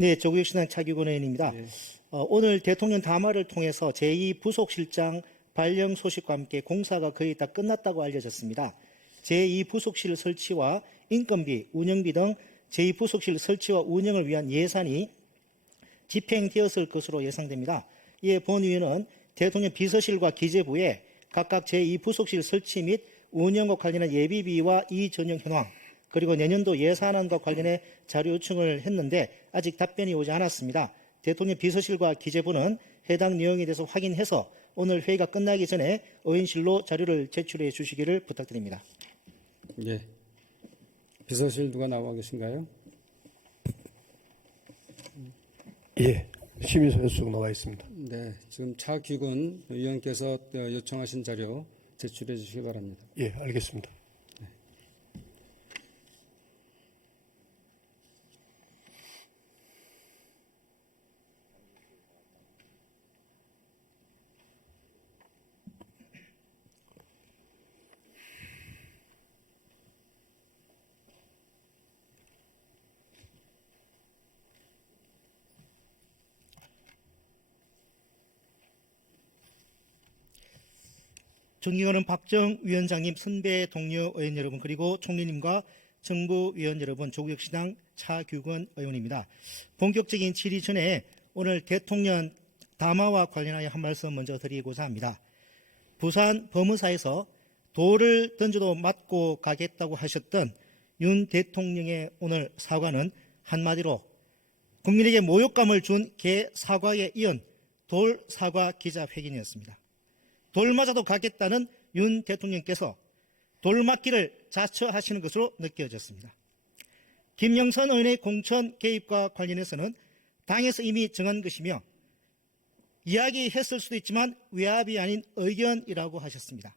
네, 조국혁신당 차기권 의원입니다. 예. 오늘 대통령 담화를 통해서 제2부속실장 발령 소식과 함께 공사가 거의 다 끝났다고 알려졌습니다. 제2부속실 설치와 인건비, 운영비 등 제2부속실 설치와 운영을 위한 예산이 집행되었을 것으로 예상됩니다. 이에 본 의원은 대통령 비서실과 기재부에 각각 제2부속실 설치 및 운영과 관련한 예비비와 이전용 현황, 그리고 내년도 예산안과 관련해 자료 요청을 했는데 아직 답변이 오지 않았습니다. 대통령 비서실과 기재부는 해당 내용에 대해서 확인해서 오늘 회의가 끝나기 전에 의원실로 자료를 제출해 주시기를 부탁드립니다. 예. 비서실 누가 나와 계신가요? 예, 시민사회 수석 나와 있습니다. 네, 지금 차기근 의원께서 요청하신 자료 제출해 주시기 바랍니다. 예, 알겠습니다. 존경하는 박정 위원장님, 선배 동료 의원 여러분, 그리고 총리님과 정부 위원 여러분, 조국혁신당 차규근 의원입니다. 본격적인 질의 전에 오늘 대통령 담화와 관련하여 한 말씀 먼저 드리고자 합니다. 부산 범의사에서 돌을 던져도 맞고 가겠다고 하셨던 윤 대통령의 오늘 사과는 한마디로 국민에게 모욕감을 준 개 사과에 이은 돌 사과 기자회견이었습니다. 돌 맞아도 가겠다는 윤 대통령께서 돌 맞기를 자처하시는 것으로 느껴졌습니다. 김영선 의원의 공천 개입과 관련해서는 당에서 이미 정한 것이며 이야기했을 수도 있지만 외압이 아닌 의견이라고 하셨습니다.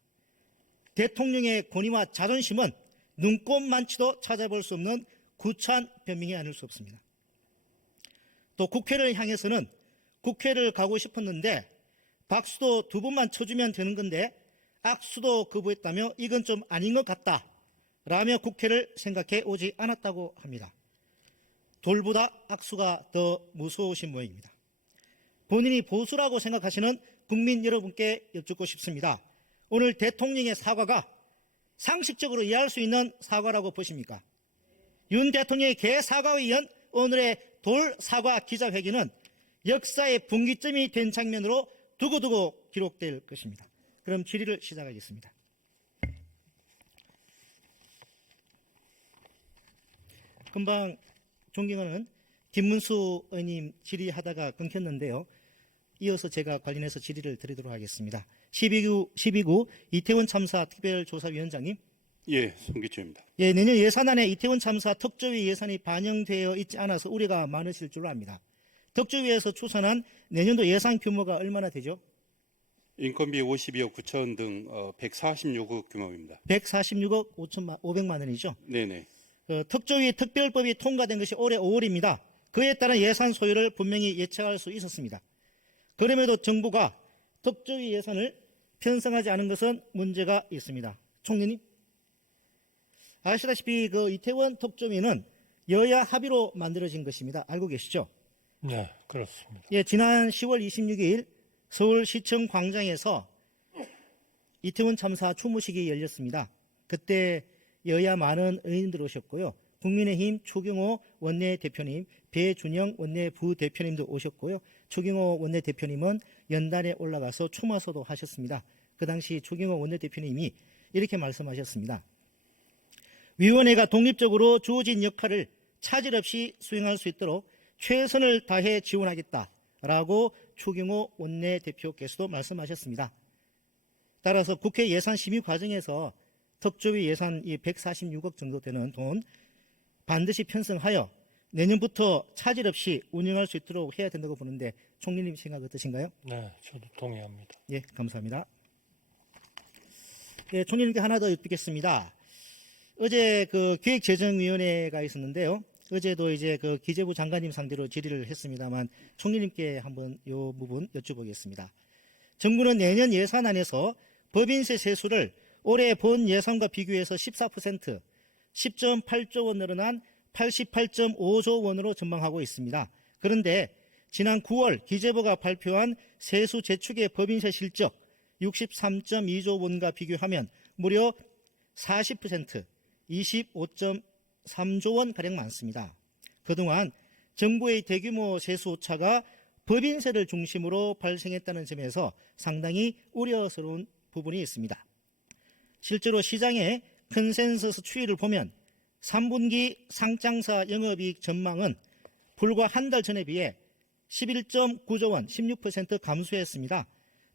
대통령의 권위와 자존심은 눈꼽만치도 찾아볼 수 없는 구찬 변명이 아닐 수 없습니다. 또 국회를 향해서는 국회를 가고 싶었는데 박수도 2번만 쳐주면 되는 건데 악수도 거부했다며 이건 좀 아닌 것 같다 라며 국회를 생각해 오지 않았다고 합니다. 돌보다 악수가 더 무서우신 모양입니다. 본인이 보수라고 생각하시는 국민 여러분께 여쭙고 싶습니다. 오늘 대통령의 사과가 상식적으로 이해할 수 있는 사과라고 보십니까? 윤 대통령의 개 사과에 이은 오늘의 돌 사과 기자회견은 역사의 분기점이 된 장면으로 두고두고 기록될 것입니다. 그럼 질의를 시작하겠습니다. 금방 존경하는 김문수 의원님 질의하다가 끊겼는데요. 이어서 제가 관련해서 질의를 드리도록 하겠습니다. 12구 이태원 참사 특별조사위원장님. 예, 송기초입니다. 예, 내년 예산안에 이태원 참사 특조위 예산이 반영되어 있지 않아서 우려가 많으실 줄로 압니다. 특조위에서 추산한 내년도 예산 규모가 얼마나 되죠? 인건비 52억 9천 등 146억 규모입니다. 146억 500만 원이죠. 네네. 특조위 특별법이 통과된 것이 올해 5월입니다. 그에 따른 예산 소요를 분명히 예측할 수 있었습니다. 그럼에도 정부가 특조위 예산을 편성하지 않은 것은 문제가 있습니다. 총리님, 아시다시피 그 이태원 특조위는 여야 합의로 만들어진 것입니다. 알고 계시죠? 네, 그렇습니다. 예, 지난 10월 26일 서울시청 광장에서 이태원 참사 추모식이 열렸습니다. 그때 여야 많은 의원들 오셨고요. 국민의힘 추경호 원내대표님, 배준영 원내부대표님도 오셨고요. 추경호 원내대표님은 연단에 올라가서 추모서도 하셨습니다. 그 당시 추경호 원내대표님이 이렇게 말씀하셨습니다. 위원회가 독립적으로 주어진 역할을 차질 없이 수행할 수 있도록 최선을 다해 지원하겠다라고 추경호 원내대표께서도 말씀하셨습니다. 따라서 국회 예산 심의 과정에서 특조위 예산 146억 정도 되는 돈 반드시 편성하여 내년부터 차질 없이 운영할 수 있도록 해야 된다고 보는데 총리님 생각 어떠신가요? 네, 저도 동의합니다. 예, 감사합니다. 예, 총리님께 하나 더 여쭙겠습니다. 어제 그 기획재정위원회가 있었는데요. 어제도 이제 그 기재부 장관님 상대로 질의를 했습니다만 총리님께 한번 이 부분 여쭤보겠습니다. 정부는 내년 예산안에서 법인세 세수를 올해 본 예산과 비교해서 14%, 10.8조 원 늘어난 88.5조 원으로 전망하고 있습니다. 그런데 지난 9월 기재부가 발표한 세수 재축의 법인세 실적 63.2조 원과 비교하면 무려 40%, 25.3조 원가량 많습니다. 그동안 정부의 대규모 세수 오차가 법인세를 중심으로 발생했다는 점에서 상당히 우려스러운 부분이 있습니다. 실제로 시장의 컨센서스 추이를 보면 3분기 상장사 영업이익 전망은 불과 한 달 전에 비해 11.9조 원, 16% 감소했습니다.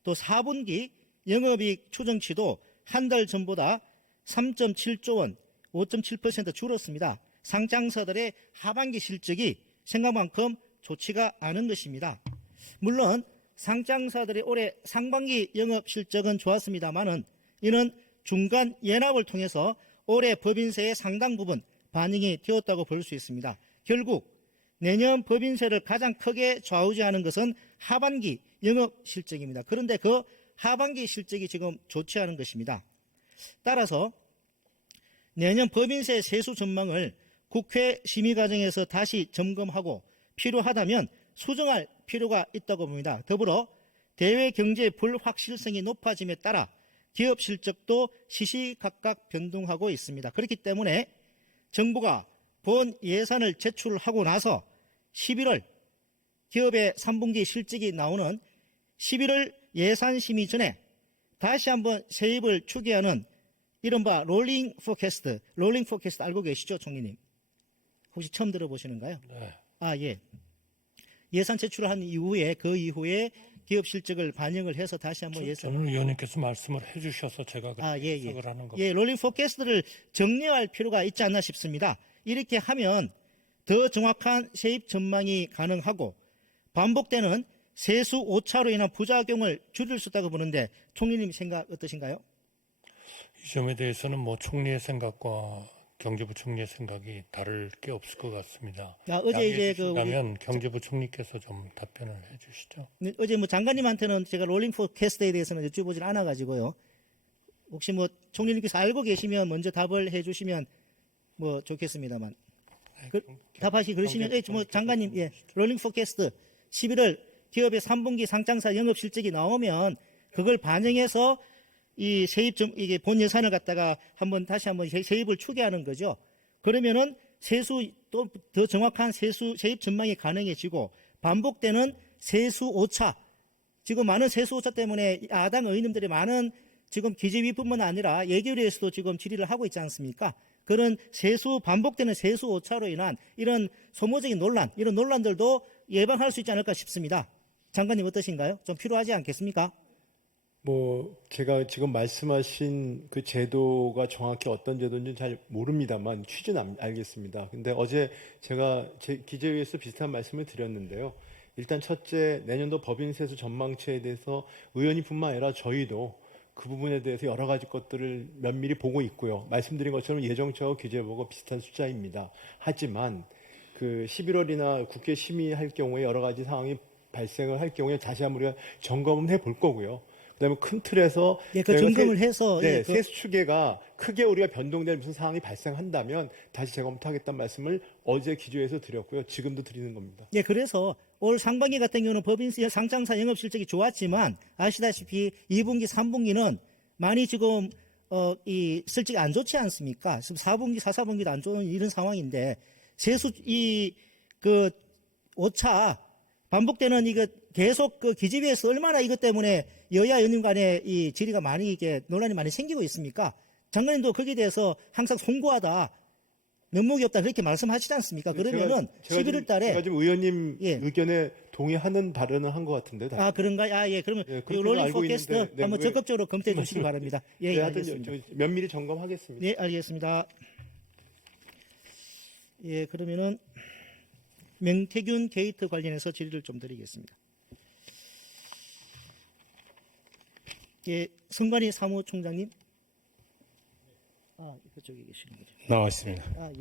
또 4분기 영업이익 추정치도 한 달 전보다 3.7조 원, 5.7% 줄었습니다. 상장사들의 하반기 실적이 생각만큼 좋지가 않은 것입니다. 물론 상장사들의 올해 상반기 영업 실적은 좋았습니다만은 이는 중간 연합을 통해서 올해 법인세의 상당 부분 반영이 되었다고 볼 수 있습니다. 결국 내년 법인세를 가장 크게 좌우지하는 것은 하반기 영업 실적입니다. 그런데 그 하반기 실적이 지금 좋지 않은 것입니다. 따라서 내년 법인세 세수 전망을 국회 심의 과정에서 다시 점검하고 필요하다면 수정할 필요가 있다고 봅니다. 더불어 대외 경제 불확실성이 높아짐에 따라 기업 실적도 시시각각 변동하고 있습니다. 그렇기 때문에 정부가 본 예산을 제출하고 나서 11월 기업의 3분기 실적이 나오는 11월 예산 심의 전에 다시 한번 세입을 추계하는 이른바 롤링 포캐스트 알고 계시죠, 총리님? 혹시 처음 들어보시는가요? 네. 예. 예산 제출을 한 이후에 그 이후에 기업 실적을 반영을 해서 다시 한번 예산. 저는 의원님께서 말씀을 해주셔서 제가 예. 해석을 하는 겁니다. 예, 롤링 포캐스트를 정리할 필요가 있지 않나 싶습니다. 이렇게 하면 더 정확한 세입 전망이 가능하고 반복되는 세수 오차로 인한 부작용을 줄일 수 있다고 보는데 총리님 생각 어떠신가요? 이 점에 대해서는 뭐 총리의 생각과 경제부총리의 생각이 다를 게 없을 것 같습니다. 어제 이제 그러면 경제부총리께서 좀 답변을 해주시죠. 어제 뭐 장관님한테는 제가 롤링 포캐스트에 대해서는 여쭤보질 않아 가지고요. 혹시 뭐 총리님께서 알고 계시면 먼저 답을 해주시면 뭐 좋겠습니다만. 답하시 그러시면 뭐 장관님 롤링 포캐스트 11월 기업의 3분기 상장사 영업 실적이 나오면 그걸 반영해서 이 세입 좀 이게 본 예산을 갖다가 다시 한번 세입을 추계하는 거죠. 그러면은 세수 또 더 정확한 세입 전망이 가능해지고 반복되는 세수 오차 지금 많은 세수 오차 때문에 야당 의원님들이 많은 지금 기재위뿐만 아니라 예결위에서도 지금 질의를 하고 있지 않습니까? 그런 반복되는 세수 오차로 인한 이런 소모적인 논란, 이런 논란들도 예방할 수 있지 않을까 싶습니다. 장관님 어떠신가요? 좀 필요하지 않겠습니까? 제가 지금 말씀하신 그 제도가 정확히 어떤 제도인지 잘 모릅니다만 취지는 알겠습니다. 근데 어제 제가 제 기재위에서 비슷한 말씀을 드렸는데요. 일단 첫째, 내년도 법인세수 전망치에 대해서 의원님뿐만 아니라 저희도 그 부분에 대해서 여러 가지 것들을 면밀히 보고 있고요. 말씀드린 것처럼 예정치하고 기재부가 비슷한 숫자입니다. 하지만 그 11월이나 국회 심의할 경우에 여러 가지 상황이 발생을 할 경우에 다시 한번 우리가 점검을 해볼 거고요. 그다음에 큰 틀에서 그 점검을 해서 세수 추계가 크게 우리가 변동될 무슨 상황이 발생한다면 다시 재검토하겠다는 말씀을 어제 기조에서 드렸고요. 지금도 드리는 겁니다. 그래서 올 상반기 같은 경우는 법인세 상장사 영업 실적이 좋았지만 아시다시피 2분기, 3분기는 많이 지금 이 실적이 안 좋지 않습니까? 지금 4분기, 4분기도 안 좋은 이런 상황인데 세수 그 오차 반복되는 이거 계속 그 기재위에서 얼마나 이것 때문에 여야 의원님 간에 이 질의가 많이 이게 논란이 많이 생기고 있습니까? 장관님도 거기에 대해서 항상 송구하다, 면목이 없다 그렇게 말씀하시지 않습니까? 그러면은 11월 달에 제가 지금 의원님 의견에 동의하는 발언을 한 것 같은데. 그런가요? 그러면 롤링 포캐스트 한번 적극적으로 검토해 주시기 바랍니다. 알겠습니다. 면밀히 점검하겠습니다. 알겠습니다. 그러면은 명태균 게이트 관련해서 질의를 좀 드리겠습니다. 성관희 사무총장님. 그쪽에 계시는 거죠. 나와 있습니다.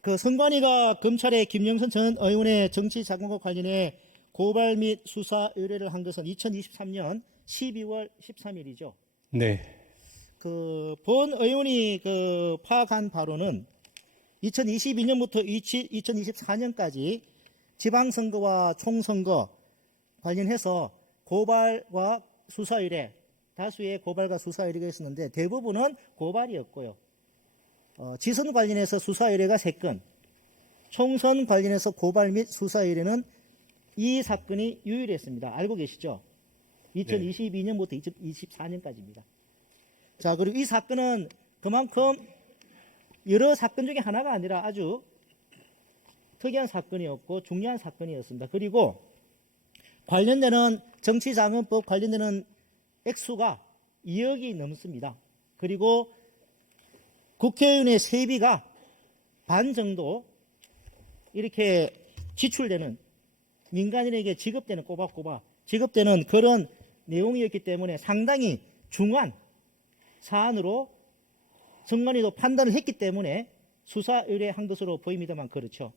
그 성관희가 검찰에 김영선 전 의원의 정치 자금과 관련해 고발 및 수사 의뢰를 한 것은 2023년 12월 13일이죠. 네. 본 의원이 파악한 바로는 2022년부터 2024년까지 지방선거와 총선거 관련해서 고발과 수사 의뢰, 다수의 고발과 수사 의뢰가 있었는데 대부분은 고발이었고요. 지선 관련해서 수사 의뢰가 3건, 총선 관련해서 고발 및 수사 의뢰는 이 사건이 유일했습니다. 알고 계시죠? 2022년부터 2024년까지입니다. 자, 그리고 이 사건은 그만큼 여러 사건 중에 하나가 아니라 아주 특이한 사건이었고 중요한 사건이었습니다. 그리고 관련되는 정치자금법 관련되는 액수가 2억이 넘습니다. 그리고 국회의원의 세비가 반 정도 이렇게 지출되는, 민간인에게 지급되는, 꼬박꼬박 지급되는 그런 내용이었기 때문에 상당히 중요한 사안으로 선관위도 판단을 했기 때문에 수사 의뢰한 것으로 보입니다만 그렇죠.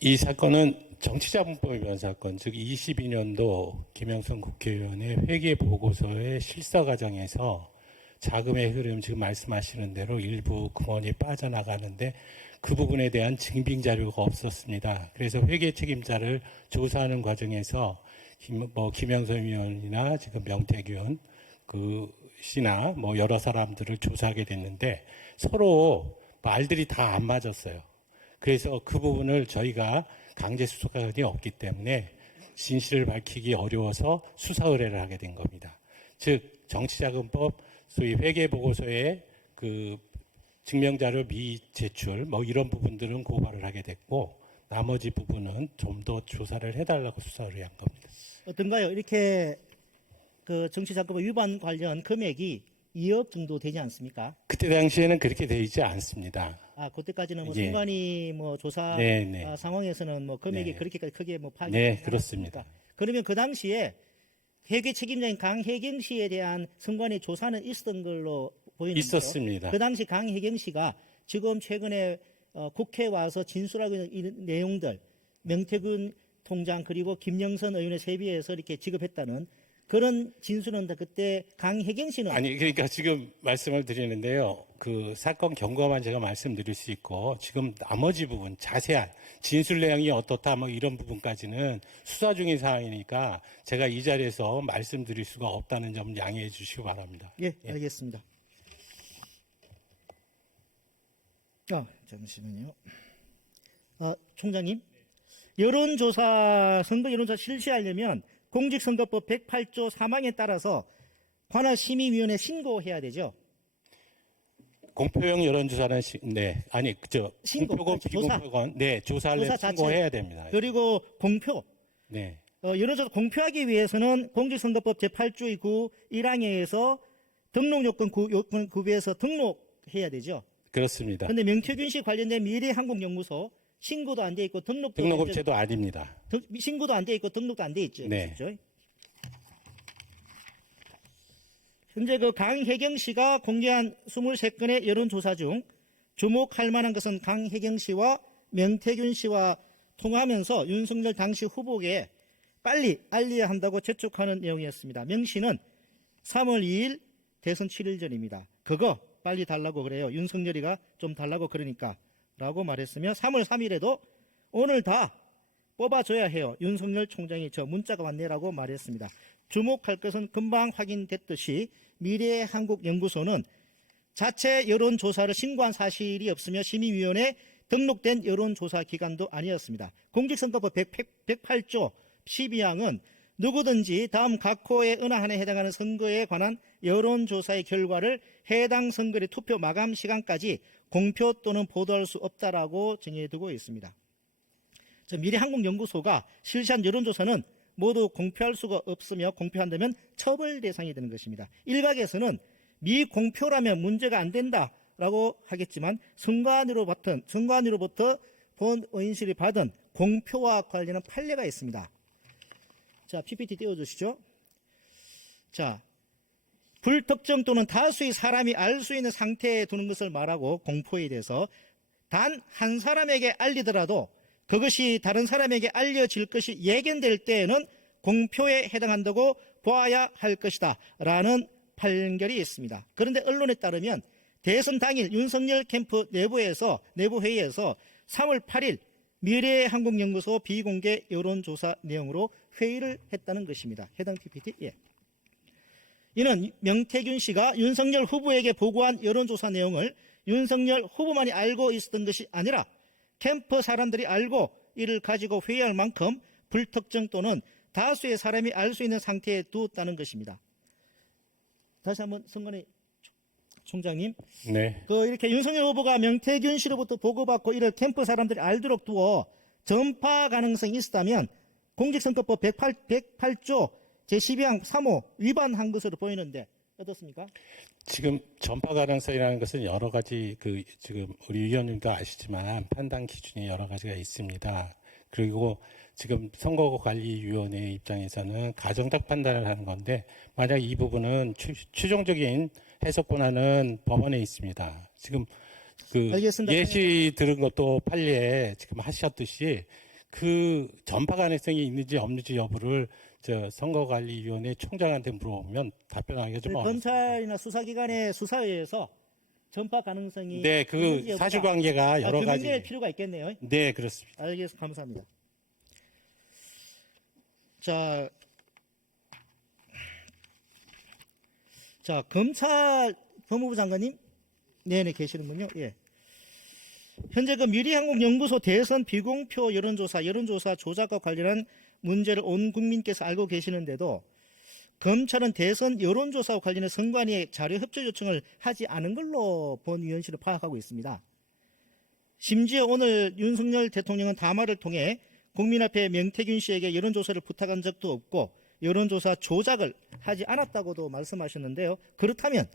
이 사건은 정치자금법에 위반 사건, 즉 22년도 김영선 국회의원의 회계 보고서의 실서 과정에서 자금의 흐름, 지금 말씀하시는 대로 일부 금원이 빠져나가는데 그 부분에 대한 증빙 자료가 없었습니다. 그래서 회계 책임자를 조사하는 과정에서 김영선 의원이나 지금 명태균 의원 씨나 여러 사람들을 조사하게 됐는데 서로 말들이 다 안 맞았어요. 그래서 그 부분을 저희가 강제 수사권이 없기 때문에 진실을 밝히기 어려워서 수사 의뢰를 하게 된 겁니다. 즉 정치자금법 소위 회계보고서의 증명자료 미제출 이런 부분들은 고발을 하게 됐고 나머지 부분은 좀 더 조사를 해달라고 수사 의뢰한 겁니다. 어떤가요? 이렇게 그 정치자금법 위반 관련 금액이 2억 정도 되지 않습니까? 그때 당시에는 그렇게 되어 있지 않습니다. 그때까지는 예. 선관위 조사 네. 상황에서는 금액이 네. 그렇게까지 크게 파악이 네, 되지 그렇습니다. 않았습니까? 그러면 그 당시에 회계 책임자인 강혜경 씨에 대한 선관위 조사는 있었던 걸로 보이는데요. 있었습니다. 그 당시 강혜경 씨가 지금 최근에 국회에 와서 진술하고 있는 이 내용들, 명태균 통장 그리고 김영선 의원의 세비에서 이렇게 지급했다는 그런 진술은 그때 강혜경 씨는 아니 그러니까 지금 말씀을 드리는데요. 그 사건 경과만 제가 말씀드릴 수 있고 지금 나머지 부분 자세한 진술 내용이 어떻다 이런 부분까지는 수사 중인 사항이니까 제가 이 자리에서 말씀드릴 수가 없다는 점 양해해 주시기 바랍니다. 예, 알겠습니다. 잠시만요. 총장님, 선거 여론조사 실시하려면 공직선거법 108조 3항에 따라서 관할 심의위원회 신고해야 되죠. 공표용 여론조사는 신고, 공표건 그렇죠. 조사. 비공표건 조사를 조사 자체. 신고해야 됩니다. 그리고 공표. 네. 여론조사 공표하기 위해서는 공직선거법 제8조 9 1항에서 등록요건 구비해서 등록해야 되죠. 그렇습니다. 그런데 명태균 씨 관련된 미래한국연구소 신고도 안 돼 있고 등록업체도 아닙니다. 신고도 안 돼 있고 등록도 안 돼 있죠. 네. 그렇죠? 현재 강혜경 씨가 공개한 23건의 여론조사 중 주목할 만한 것은 강혜경 씨와 명태균 씨와 통화하면서 윤석열 당시 후보에게 빨리 알려야 한다고 재촉하는 내용이었습니다. 명 씨는 3월 2일 대선 7일 전입니다. 그거 빨리 달라고 그래요. 윤석열이가 좀 달라고 그러니까 라고 말했으며 3월 3일에도 오늘 다 뽑아줘야 해요. 윤석열 총장이 저 문자가 왔네라고 말했습니다. 주목할 것은 금방 확인됐듯이 미래한국연구소는 자체 여론조사를 신고한 사실이 없으며 심의위원회에 등록된 여론조사 기관도 아니었습니다. 공직선거법 108조 12항은 누구든지 다음 각 호의 어느 한에 해당하는 선거에 관한 여론조사의 결과를 해당 선거의 투표 마감 시간까지 공표 또는 보도할 수 없다라고 정해두고 있습니다. 미래한국연구소가 실시한 여론조사는 모두 공표할 수가 없으며 공표한다면 처벌 대상이 되는 것입니다. 일각에서는 미공표라면 문제가 안 된다라고 하겠지만 선관위로부터 본의원실이 받은 공표와 관련한 판례가 있습니다. 자, PPT 띄워주시죠. 자, 불특정 또는 다수의 사람이 알 수 있는 상태에 두는 것을 말하고 공포에 대해서 단 한 사람에게 알리더라도 그것이 다른 사람에게 알려질 것이 예견될 때에는 공표에 해당한다고 보아야 할 것이다 라는 판결이 있습니다. 그런데 언론에 따르면 대선 당일 윤석열 캠프 내부 회의에서 3월 8일 미래한국연구소 비공개 여론조사 내용으로 회의를 했다는 것입니다. 해당 PPT. 예. 이는 명태균 씨가 윤석열 후보에게 보고한 여론조사 내용을 윤석열 후보만이 알고 있었던 것이 아니라 캠프 사람들이 알고 이를 가지고 회의할 만큼 불특정 또는 다수의 사람이 알 수 있는 상태에 두었다는 것입니다. 다시 한번 선관위 총장님, 네. 이렇게 윤석열 후보가 명태균 씨로부터 보고받고 이를 캠프 사람들이 알도록 두어 전파 가능성이 있었다면 공직선거법 108조 제12항 3호 위반한 것으로 보이는데 어떻습니까? 지금 전파 가능성이라는 것은 여러 가지 지금 우리 위원님도 아시지만 판단 기준이 여러 가지가 있습니다. 그리고 지금 선거관리위원회 입장에서는 가정적 판단을 하는 건데 만약 이 부분은 최종적인 해석 권한은 법원에 있습니다. 지금 알겠습니다. 예시 들은 것도 판례에 지금 하셨듯이 그 전파 가능성이 있는지 없는지 여부를 선거관리위원회 총장한테 물어보면 답변하기가 좀 어렵습니다. 검찰이나 수사기관의 수사에 의해서 전파 가능성이 네, 있는지 없다. 사실관계가 여러 가지. 규명될 필요가 있겠네요. 네, 그렇습니다. 알겠습니다. 감사합니다. 자, 검찰 법무부 장관님, 네네 계시는군요. 예. 현재 미래한국연구소 대선 비공표 여론조사 조작과 관련한 문제를 온 국민께서 알고 계시는데도 검찰은 대선 여론조사와 관련해 선관위에 자료 협조 요청을 하지 않은 걸로 본 위원실을 파악하고 있습니다. 심지어 오늘 윤석열 대통령은 담화를 통해 국민 앞에 명태균 씨에게 여론조사를 부탁한 적도 없고 여론조사 조작을 하지 않았다고도 말씀하셨는데요. 그렇다면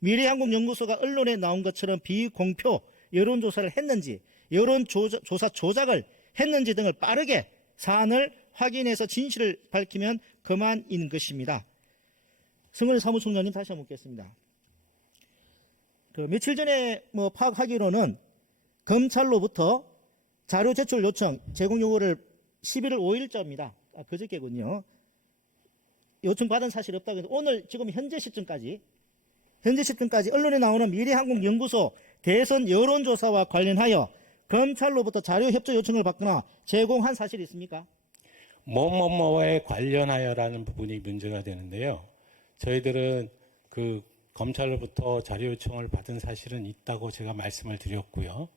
미래한국연구소가 언론에 나온 것처럼 비공표 여론조사를 했는지 여론조사 조작을 했는지 등을 빠르게 사안을 확인해서 진실을 밝히면 그만인 것입니다. 성은혜 사무총장님 다시 한번 묻겠습니다. 며칠 전에 파악하기로는 검찰로부터 자료 제출 요청 제공 요구를 11월 5일자입니다. 그저께군요. 요청받은 사실이 없다고 했는데 오늘 지금 현재 시점까지 언론에 나오는 미래한국연구소 대선 여론조사와 관련하여 검찰로부터 자료 협조 요청을 받거나 제공한 사실이 있습니까? 뭐뭐뭐에 관련하여라는 부분이 문제가 되는데요. 저희들은 검찰로부터 자료 요청을 받은 사실은 있다고 제가 말씀을 드렸고요.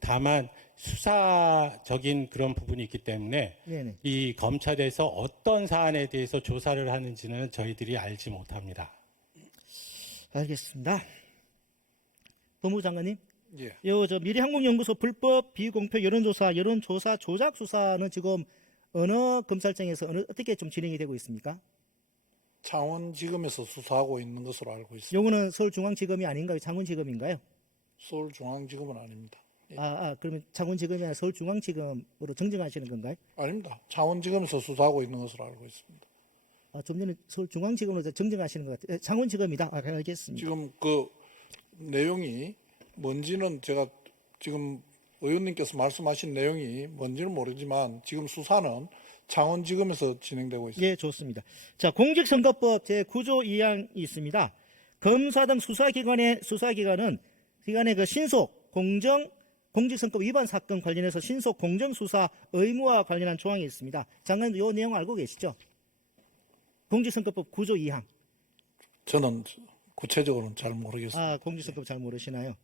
다만 수사적인 그런 부분이 있기 때문에 네네. 이 검찰에서 어떤 사안에 대해서 조사를 하는지는 저희들이 알지 못합니다. 알겠습니다. 법무부 장관님, 예. 미래한국연구소 불법 비공표 여론조사 조작 수사는 지금 어느 검찰청에서 어떻게 좀 진행이 되고 있습니까? 창원지검에서 수사하고 있는 것으로 알고 있습니다. 요거는 서울중앙지검이 아닌가요? 창원지검인가요? 서울중앙지검은 아닙니다. 그러면 창원지검이 아니라 서울중앙지검으로 정정하시는 건가요? 아닙니다. 창원지검에서 수사하고 있는 것으로 알고 있습니다. 좀 전에 서울중앙지검으로 정정하시는 것 같아요. 창원지검이다. 알겠습니다. 지금 그 내용이 뭔지는 제가 지금 의원님께서 말씀하신 내용이 뭔지는 모르지만 지금 수사는 창원지검에서 진행되고 있습니다. 예, 좋습니다. 공직선거법 제9조 2항이 있습니다. 검사 등 수사기관의 신속, 공정, 공직선거법 위반 사건 관련해서 신속 공정 수사 의무와 관련한 조항이 있습니다. 장관님도 이 내용 알고 계시죠? 공직선거법 9조 2항. 저는 구체적으로는 잘 모르겠습니다. 공직선거법 잘 모르시나요?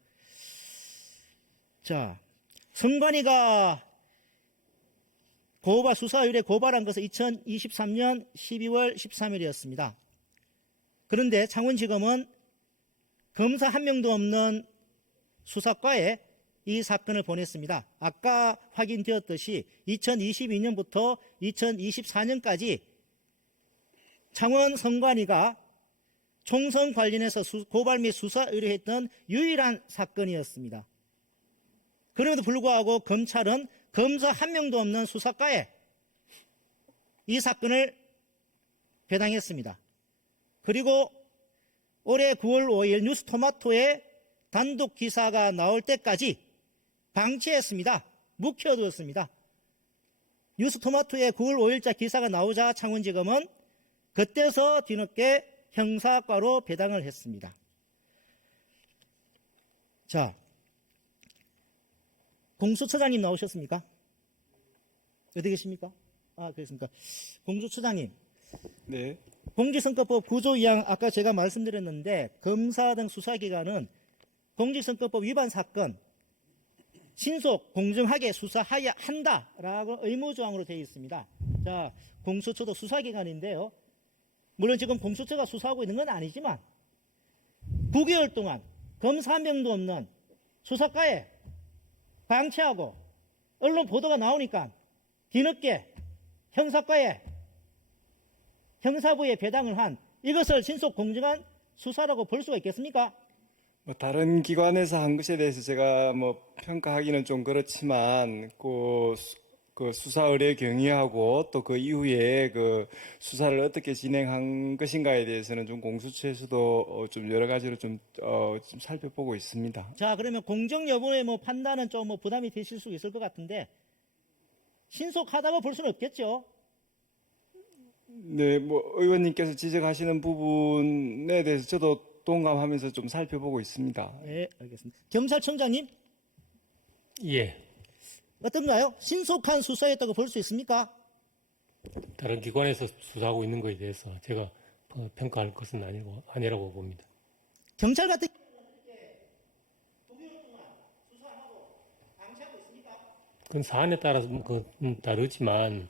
선관위가 수사 의뢰 고발한 것은 2023년 12월 13일이었습니다. 그런데 창원지검은 검사 한 명도 없는 수사과에 이 사건을 보냈습니다. 아까 확인되었듯이 2022년부터 2024년까지 창원 선관위가 총선 관련해서 고발 및 수사 의뢰했던 유일한 사건이었습니다. 그럼에도 불구하고 검찰은 검사 한 명도 없는 수사과에 이 사건을 배당했습니다. 그리고 올해 9월 5일 뉴스토마토에 단독 기사가 나올 때까지 방치했습니다. 묵혀두었습니다. 뉴스토마토에 9월 5일자 기사가 나오자 창원지검은 그때서 뒤늦게 형사과로 배당을 했습니다. 자, 공수처장님 나오셨습니까? 어디 계십니까? 아, 그렇습니까? 공수처장님, 네. 공직선거법 9조 2항 아까 제가 말씀드렸는데 검사 등 수사기관은 공직선거법 위반 사건 신속 공정하게 수사해야 한다라고 의무조항으로 되어 있습니다. 자, 공수처도 수사기관인데요. 물론 지금 공수처가 수사하고 있는 건 아니지만 9개월 동안 검사 한 명도 없는 수사과에 방치하고 언론 보도가 나오니까 뒤늦게 형사과에 형사부에 배당을 한 이것을 신속 공정한 수사라고 볼 수가 있겠습니까? 뭐 다른 기관에서 한 것에 대해서 제가 뭐 평가하기는 좀 그렇지만 그 수사 의뢰 경위하고 또 그 이후에 그 수사를 어떻게 진행한 것인가에 대해서는 좀 공수처에서도 좀 여러 가지로 좀 살펴보고 있습니다. 자, 그러면 공정 여부의 뭐 판단은 좀 뭐 부담이 되실 수 있을 것 같은데 신속하다고 볼 수는 없겠죠. 네, 뭐 의원님께서 지적하시는 부분에 대해서 저도 동감하면서 좀 살펴보고 있습니다. 네, 알겠습니다. 경찰청장님 예. 어떤가요? 신속한 수사였다고 볼 수 있습니까? 다른 기관에서 수사하고 있는 것에 대해서 제가 평가할 것은 아니라고 봅니다. 경찰 같은 그건 사안에 따라서 다르지만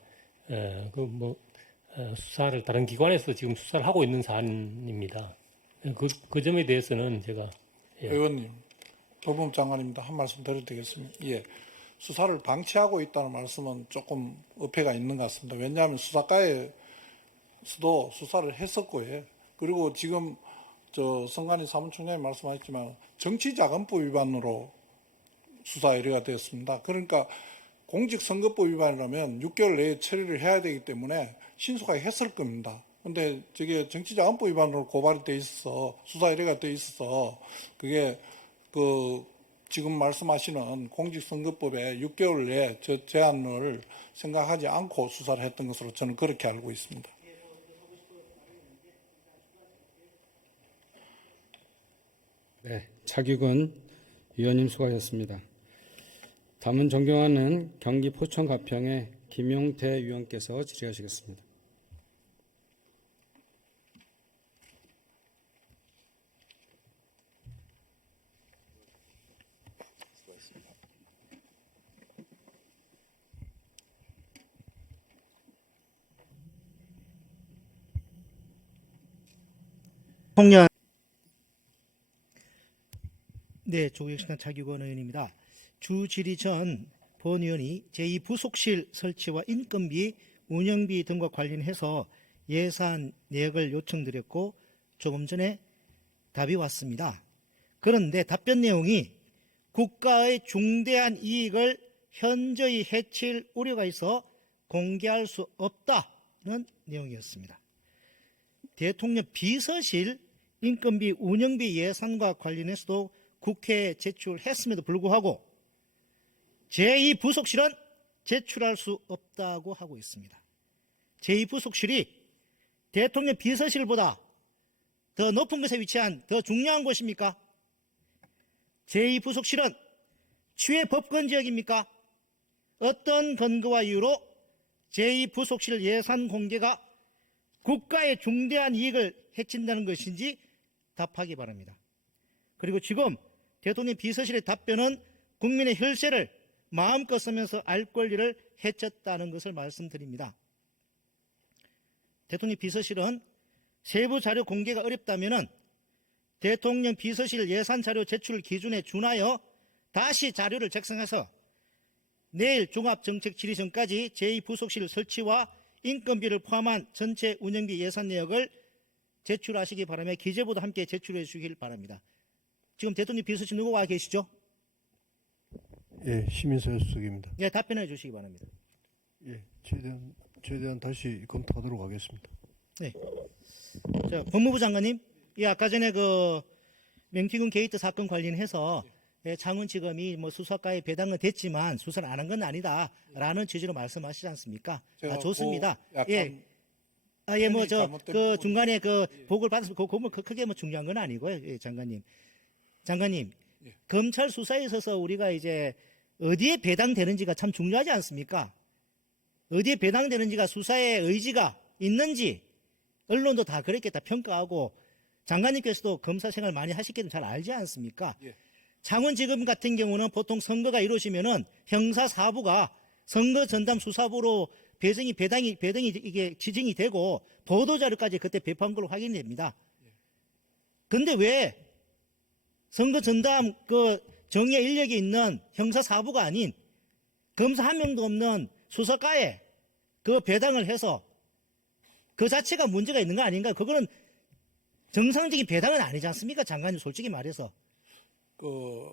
수사를 다른 기관에서 지금 수사를 하고 있는 사안입니다. 그 점에 대해서는 제가 예. 의원님, 법무부 장관입니다. 한 말씀 드려도 되겠습니까? 예. 수사를 방치하고 있다는 말씀은 조금 어폐가 있는 것 같습니다. 왜냐하면 수사과에서도 수사를 했었고요. 그리고 지금 성관희 사무총장이 말씀하셨지만 정치자금법 위반으로 수사 의뢰가 되었습니다. 그러니까 공직선거법 위반이라면 6개월 내에 처리를 해야 되기 때문에 신속하게 했을 겁니다. 근데 저게 정치자금법 위반으로 고발이 돼 있어서 수사 의뢰가 돼 있어서 그게 지금 말씀하시는 공직선거법에 6개월 내에 저 제한을 생각하지 않고 수사를 했던 것으로 저는 그렇게 알고 있습니다. 네, 차규근 위원님 수고하셨습니다. 다음은 존경하는 경기 포천 가평의 김용태 위원께서 질의하시겠습니다. 통년 네, 조국혁신당 차규건 의원입니다. 주 질의 전 본 의원이 제2부속실 설치와 인건비, 운영비 등과 관련해서 예산 내역을 요청드렸고 조금 전에 답이 왔습니다. 그런데 답변 내용이 국가의 중대한 이익을 현저히 해칠 우려가 있어 공개할 수 없다는 내용이었습니다. 대통령 비서실 인건비, 운영비 예산과 관련해서도 국회에 제출했음에도 불구하고 제2부속실은 제출할 수 없다고 하고 있습니다. 제2부속실이 대통령 비서실보다 더 높은 곳에 위치한 더 중요한 곳입니까? 제2부속실은 취해 법권 지역입니까? 어떤 근거와 이유로 제2부속실 예산 공개가 국가의 중대한 이익을 해친다는 것인지 답하기 바랍니다. 그리고 지금 대통령 비서실의 답변은 국민의 혈세를 마음껏 쓰면서 알 권리를 해쳤다는 것을 말씀드립니다. 대통령 비서실은 세부 자료 공개가 어렵다면 대통령 비서실 예산 자료 제출 기준에 준하여 다시 자료를 작성해서 내일 종합정책질의 전까지 제2부속실 설치와 인건비를 포함한 전체 운영비 예산 내역을 제출하시기 바라며 기재부도 함께 제출해 주시길 바랍니다. 지금 대통령 비서실 누구 와 계시죠? 예, 시민사회 수석입니다. 예, 답변해 주시기 바랍니다. 예, 최대한 다시 검토하도록 하겠습니다. 네. 자, 법무부 장관님, 예, 아까 전에 그 명태균 게이트 사건 관련해서 예, 창원지검이 뭐 수사과에 배당은 됐지만 수사를 안 한 건 아니다라는 취지로 말씀하시지 않습니까? 아, 좋습니다. 예. 아, 예, 뭐, 그 중간에 그 복을 받아서 그 부분 크게 뭐 중요한 건 아니고요. 예, 장관님. 장관님, 검찰 수사에 있어서 우리가 이제 어디에 배당되는지가 참 중요하지 않습니까? 어디에 배당되는지가 수사의 의지가 있는지 언론도 다 그렇게 다 평가하고 장관님께서도 검사 생활 많이 하셨기 때문에 잘 알지 않습니까? 창원지검 같은 경우는 보통 선거가 이루어지면은 형사사부가 선거 전담 수사부로 배당이 이게 지정이 되고 보도자료까지 그때 배포한 걸로 확인이 됩니다. 근데 왜 선거 전담 그 정예 인력이 있는 형사사부가 아닌 검사 한 명도 없는 수사과에 그 배당을 해서 그 자체가 문제가 있는 거 아닌가요? 그거는 정상적인 배당은 아니지 않습니까? 장관님 솔직히 말해서. 그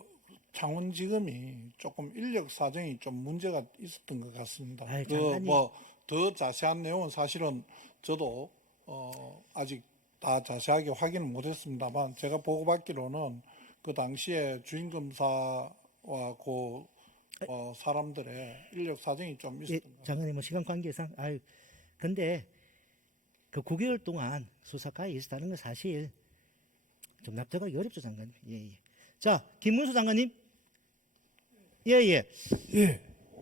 창원지검이 조금 인력 사정이 좀 문제가 있었던 것 같습니다. 아이, 그 장관님. 뭐 더 자세한 내용은 사실은 저도 아직 다 자세하게 확인은 못했습니다만 제가 보고받기로는 그 당시에 주임 검사와 그 사람들의 인력 사정이 좀 예, 있었던 것 같습니다. 장관님 뭐 시간 관계상 근데 그 9개월 동안 수사과에 있었다는 건 사실 좀 납득하기 어렵죠, 장관님. 예. 자, 김문수 장관님. 예.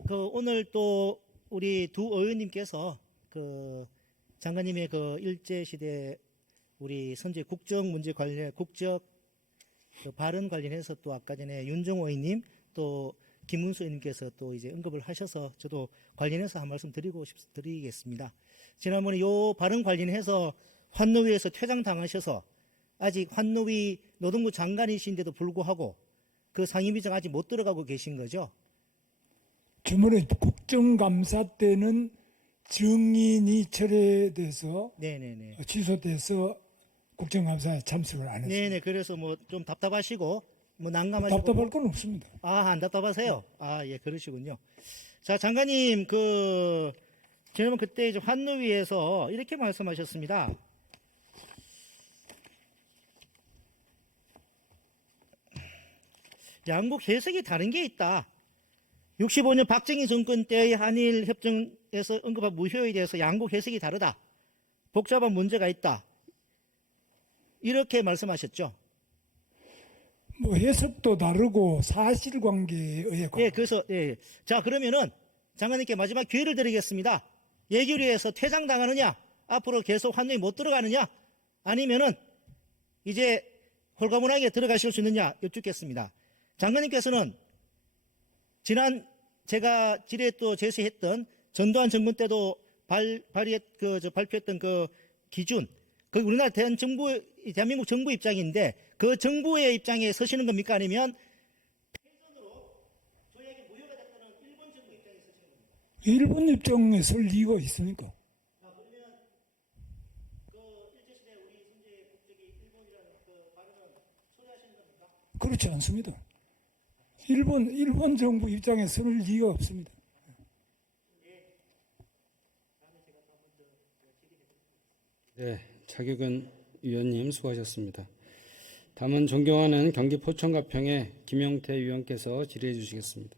그 오늘 또 우리 두 의원님께서 그 장관님의 그 일제시대 우리 선제 국적 문제 관련 국적 그 발언 관련해서 또 아까 전에 윤정호 의원님 또 김문수 의원님께서 또 이제 언급을 하셔서 저도 관련해서 한 말씀 드리겠습니다. 지난번에 요 발언 관련해서 환노위에서 퇴장당하셔서 아직 환노위 노동부 장관이신데도 불구하고 그 상임위장 아직 못 들어가고 계신 거죠? 주문에 국정감사 때는 증인이 철회돼서 네네네. 취소돼서 국정감사에 참석을 안 했습니다. 네네. 그래서 뭐 좀 답답하시고 뭐 난감하시고 답답할 건 없습니다. 안 답답하세요? 예, 그러시군요. 자, 장관님, 지난번 그때 이제 환노위에서 이렇게 말씀하셨습니다. 양국 해석이 다른 게 있다. 65년 박정희 정권 때의 한일 협정에서 언급한 무효에 대해서 양국 해석이 다르다. 복잡한 문제가 있다. 이렇게 말씀하셨죠. 뭐 해석도 다르고 사실관계에 의해 그래서 자, 그러면은 장관님께 마지막 기회를 드리겠습니다. 예결위에서 퇴장당하느냐, 앞으로 계속 환노위 못 들어가느냐, 아니면은 이제 홀가분하게 들어가실 수 있느냐 여쭙겠습니다. 장관님께서는 지난 제가 질의에 또 제시했던 전두환 정권 때도 발표했던 그 기준, 그 우리나라 대한민국 정부 입장인데 그 정부의 입장에 서시는 겁니까? 아니면 일본 입장에 설 이유가 있습니까? 그렇지 않습니다. 일본 정부 입장에 설 이유가 없습니다. 네, 차규근 위원님 수고하셨습니다. 다음은 존경하는 경기 포천가평의 김영태 위원께서 질의해 주시겠습니다.